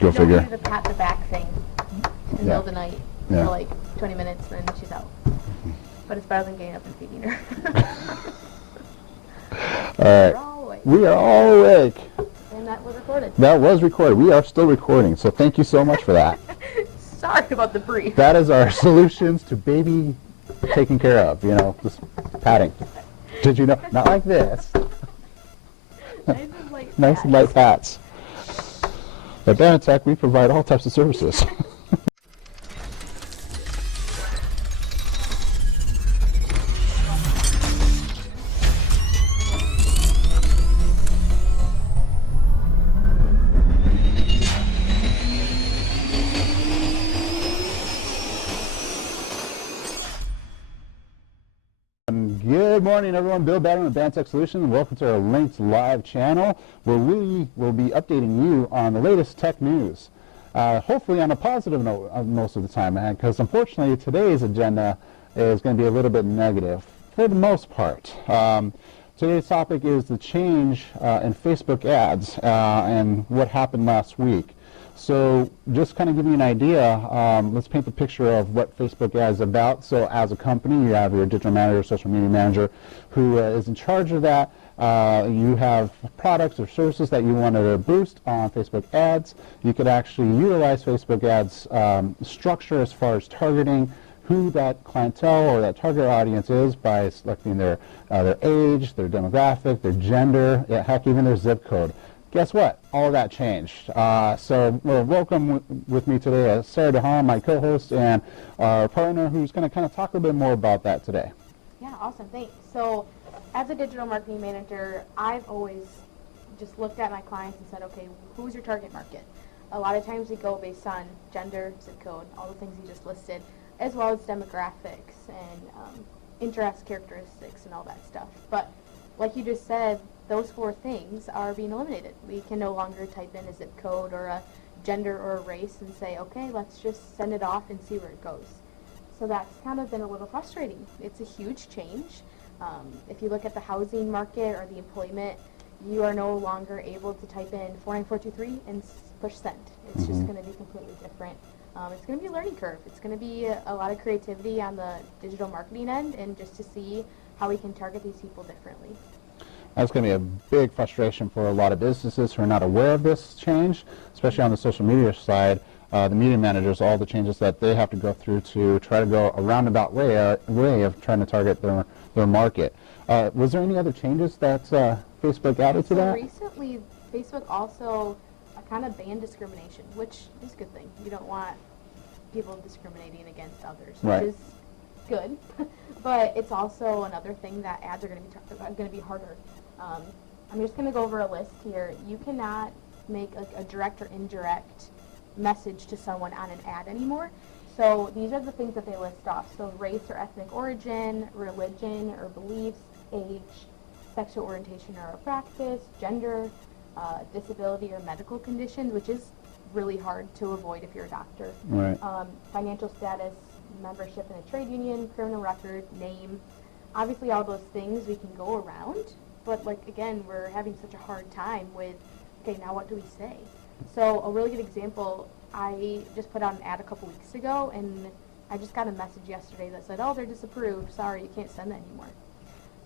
Go figure. Don't do the pat the back thing in the middle of the night for like 20 minutes, and then she's out. But it's better than getting up and feeding her. All right. We're all awake. We are all awake. And that was recorded. That was recorded. We are still recording, so thank you so much for that. Sorry about the brief. That is our solutions to baby taken care of, just patting. Did you know? Not like this. Nice and light pats. At Banatech, we provide all types of services. Good morning, everyone. Bill Badman with Banatech Solutions. Welcome to our Linked Live channel, where we will be updating you on the latest tech news. Hopefully on a positive note most of the time, because unfortunately today's agenda is going to be a little bit negative for the most part. Today's topic is the change in Facebook ads and what happened last week. So just kind of give you an idea, let's paint the picture of what Facebook ads is about. So as a company, you have your digital manager, social media manager, who is in charge of that. You have products or services that you want to boost on Facebook ads. You could actually utilize Facebook ads structure as far as targeting who that clientele or that target audience is by selecting their age, their demographic, their gender, heck, even their zip code. Guess what? All of that changed. So welcome with me today, Sarah DeHaan, my co-host, and our partner, who's going to kind of talk a little bit more about that today. Yeah, awesome. Thanks. So as a digital marketing manager, I've always just looked at my clients and said, okay, who's your target market? A lot of times we go based on gender, zip code, all the things you just listed, as well as demographics and interest characteristics and all that stuff. But like you just said, those four things are being eliminated. We can no longer type in a zip code or a gender or a race and say, okay, let's just send it off and see where it goes. So that's kind of been a little frustrating. It's a huge change. If you look at the housing market or the employment, you are no longer able to type in 49423 and push send. It's just going to be completely different. It's going to be a learning curve. It's going to be a lot of creativity on the digital marketing end and just to see how we can target these people differently. That's going to be a big frustration for a lot of businesses who are not aware of this change, especially on the social media side. The media managers, all the changes that they have to go through to try to go a roundabout way of trying to target their market. Was there any other changes that Facebook added to that? Recently, Facebook also kind of banned discrimination, which is a good thing. You don't want people discriminating against others, right, which is good. But it's also another thing that ads are going to be harder. I'm just going to go over a list here. You cannot make a direct or indirect message to someone on an ad anymore. So these are the things that they list off. So race or ethnic origin, religion or beliefs, age, sexual orientation or practice, gender, disability or medical conditions, which is really hard to avoid if you're a doctor. Right. Financial status, membership in a trade union, criminal record, name. Obviously all those things we can go around, but like again, we're having such a hard time with, okay, now what do we say? So a really good example, I just put out an ad a couple weeks ago and I just got a message yesterday that said, oh, they're disapproved, sorry, you can't send that anymore.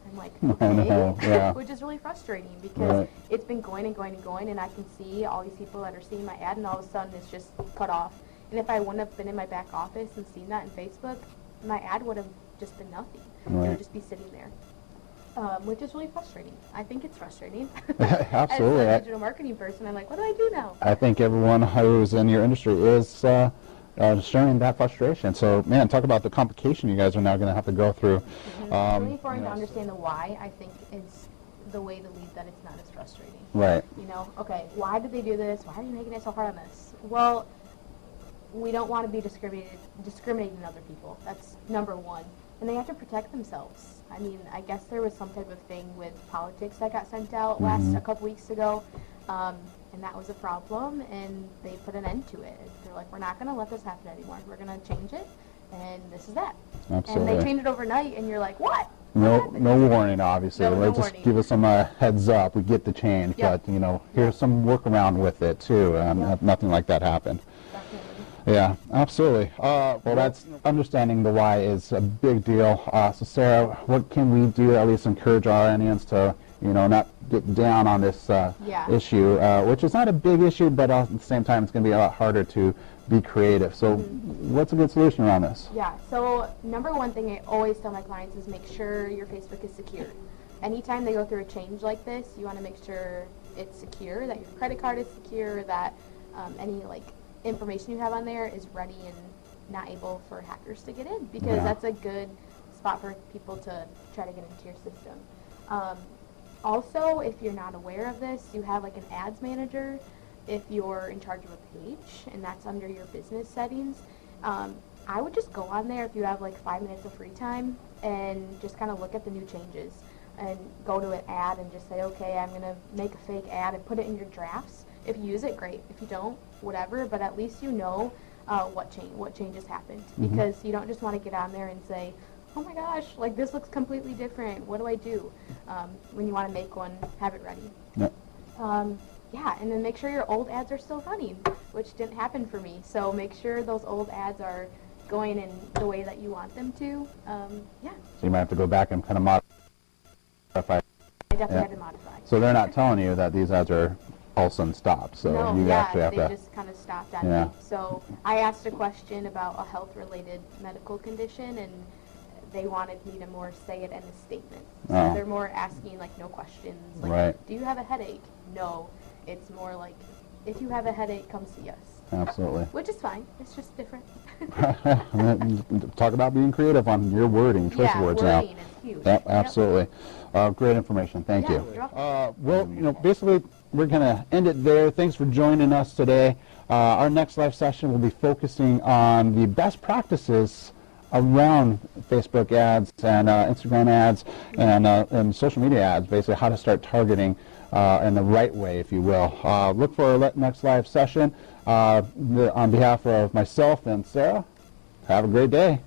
I'm like, okay, no, yeah. Which is really frustrating because it's been going and going and going, and I can see all these people that are seeing my ad, and all of a sudden it's just cut off. And if I wouldn't have been in my back office and seen that in Facebook, my ad would have just been nothing. It would just be sitting there, which is really frustrating. I think it's frustrating. Absolutely. As a digital marketing person, I'm like, what do I do now? I think everyone who's in your industry is sharing that frustration. So, man, talk about the complication you guys are now going to have to go through. It's really important to understand the why. I think it's the way to lead that it's not as frustrating. Right. Okay, why did they do this? Why are you making it so hard on this? Well, we don't want to be discriminating other people. That's number one. And they have to protect themselves. I mean, I guess there was some type of thing with politics that got sent out a couple weeks ago, and that was a problem, and they put an end to it. They're like, we're not going to let this happen anymore. We're going to change it, and this is that. Absolutely. And they changed it overnight, and you're like, what? no warning, obviously. No Just warning. give us some heads up. We get the change, Yep. but here's some workaround with it too. Nothing like that happened. Definitely. Yeah, absolutely. Well, that's understanding the why is a big deal. So, Sarah, what can we do at least encourage our audience to, not get down on this issue, which is not a big issue, but at the same time, it's going to be a lot harder to be creative. So, what's a good solution around this? Yeah. So number one thing I always tell my clients is make sure your Facebook is secure. Anytime they go through a change like this, you want to make sure it's secure, that your credit card is secure, that any information you have on there is ready and not able for hackers to get in, because that's a good spot for people to try to get into your system. Also, if you're not aware of this, you have an ads manager if you're in charge of a page, and that's under your business settings. I would just go on there if you have 5 minutes of free time and just kind of look at the new changes and go to an ad and just say, okay, I'm going to make a fake ad and put it in your drafts. If you use it, great. If you don't, whatever, but at least you know what changes happened, because you don't just want to get on there and say, oh my gosh, this looks completely different. What do I do? When you want to make one, have it ready. Yep. And then make sure your old ads are still running, which didn't happen for me. So make sure those old ads are going in the way that you want them to. So you might have to go back and kind of modify. I definitely had to modify. So they're not telling you that these ads are all of a sudden stopped. So No, you actually have they to. just kind of stopped on me. So I asked a question about a health-related medical condition, and they wanted me to more say it in a statement. So they're more asking no questions. Right. Do you have a headache? No. It's more if you have a headache, come see us. Absolutely. Which is fine. It's just different. Talk about being creative on your wording, choice of words now. Wording is huge. Yep, absolutely. Great information. Thank you. You're welcome. Well, basically, we're going to end it there. Thanks for joining us today. Our next live session will be focusing on the best practices around Facebook ads and Instagram ads and social media ads, basically how to start targeting in the right way, if you will. Look for our next live session. On behalf of myself and Sarah, have a great day.